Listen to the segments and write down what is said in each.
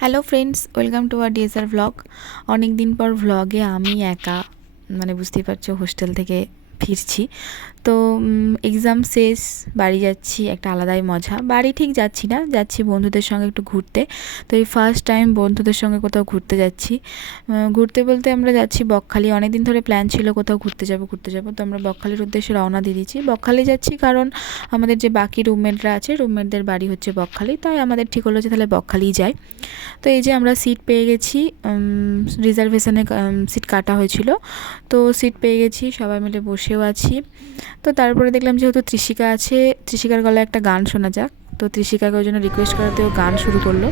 Hello friends, welcome to R DSR vlog. অনেক দিন পর ভ্লগে আমি একা, মানে বুঝতেই পারছো, হোস্টেল থেকে ফিরছি। তো এক্সাম শেষ, বাড়ি যাচ্ছি, একটা আলাদাই মজা। বাড়ি ঠিক যাচ্ছি না, যাচ্ছি বন্ধুদের সঙ্গে একটু ঘুরতে। তো এই ফার্স্ট টাইম বন্ধুদের সঙ্গে কোথাও ঘুরতে যাচ্ছি। ঘুরতে বলতে আমরা যাচ্ছি বকখালি। অনেক দিন ধরে প্ল্যান ছিল কোথাও ঘুরতে যাব। তো আমরা বকখালির উদ্দেশ্যে রওনা দিয়ে দিয়েছি। বকখালি যাচ্ছি কারণ আমাদের যে বাকি রুমমেটরা আছে, রুমমেটদের বাড়ি হচ্ছে বকখালি, তাই আমাদের ঠিক হলো যে তাহলে বকখালিই যাই। তো এই যে আমরা সিট পেয়ে গেছি, রিজার্ভেশনে সিট কাটা হয়েছিল, তো সিট পেয়ে গেছি, সবাই মিলে বসেও আছি। তো তারপরে দেখলাম যেহেতু ত্রিশিকা আছে, ত্রিশিকার গলায় একটা গান শোনা যাক। তো ত্রিশিকাকে ওই জন্য রিকোয়েস্ট করাতে ও গান শুরু করলো।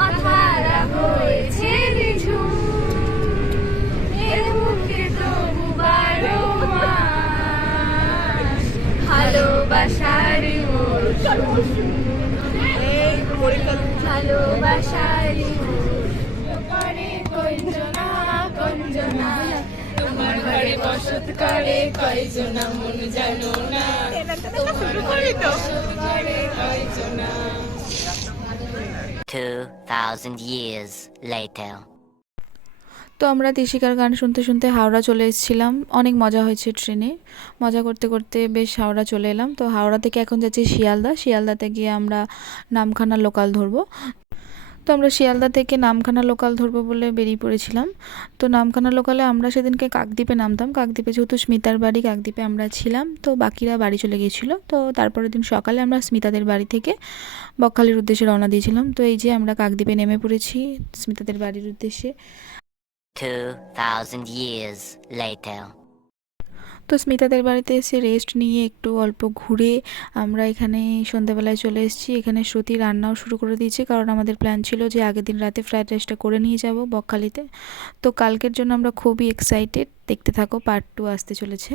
কথারা হয়েছে নিঝুম, এর মুখে তবু বারো মাস ভালোবাসার ভালোবাসার করে কঞ্জনা কঞ্জনা, তোমার ঘরে বসত করে কয়জনা, মন জানো না তোমার ঘরে বসত করে কয়জনা। 2,000 years later. তো আমরা ত্রিশিকার গান শুনতে শুনতে হাওড়া চলে এসেছিলাম। অনেক মজা হয়েছে ট্রেনে, মজা করতে করতে বেশ হাওড়া চলে এলাম। তো হাওড়া থেকে এখন যাচ্ছি শিয়ালদা। শিয়ালদাতে গিয়ে আমরা নামখানা লোকাল ধরবো। তো আমরা শিয়ালদা থেকে নামখানা লোকাল ধরবো বলে বেরিয়ে পড়েছিলাম। তো নামখানা লোকালে আমরা সেদিনকে কাকদ্বীপে নামতাম। কাকদ্বীপে যেহেতু স্মিতার বাড়ি, কাকদ্বীপে আমরা ছিলাম, তো বাকিরা বাড়ি চলে গিয়েছিলো। তো তারপরের দিন সকালে আমরা স্মিতাদের বাড়ি থেকে বকখালির উদ্দেশ্যে রওনা দিয়েছিলাম। তো এই যে আমরা কাকদ্বীপে নেমে পড়েছি স্মিতাদের বাড়ির উদ্দেশ্যে। 2,000 years later. তো স্মিতাদের বাড়িতে এসে রেস্ট নিয়ে একটু অল্প ঘুরে আমরা এখানে সন্ধ্যাবেলায় চলে এসেছি। এখানে শ্রুতি রান্নাও শুরু করে দিয়েছে, কারণ আমাদের প্ল্যান ছিল যে আগের দিন রাতে ফ্রাইড রাইসটা করে নিয়ে যাব বকখালিতে। তো কালকের জন্য আমরা খুবই এক্সাইটেড, দেখতে থাকো, পার্ট 2 আসতে চলেছে।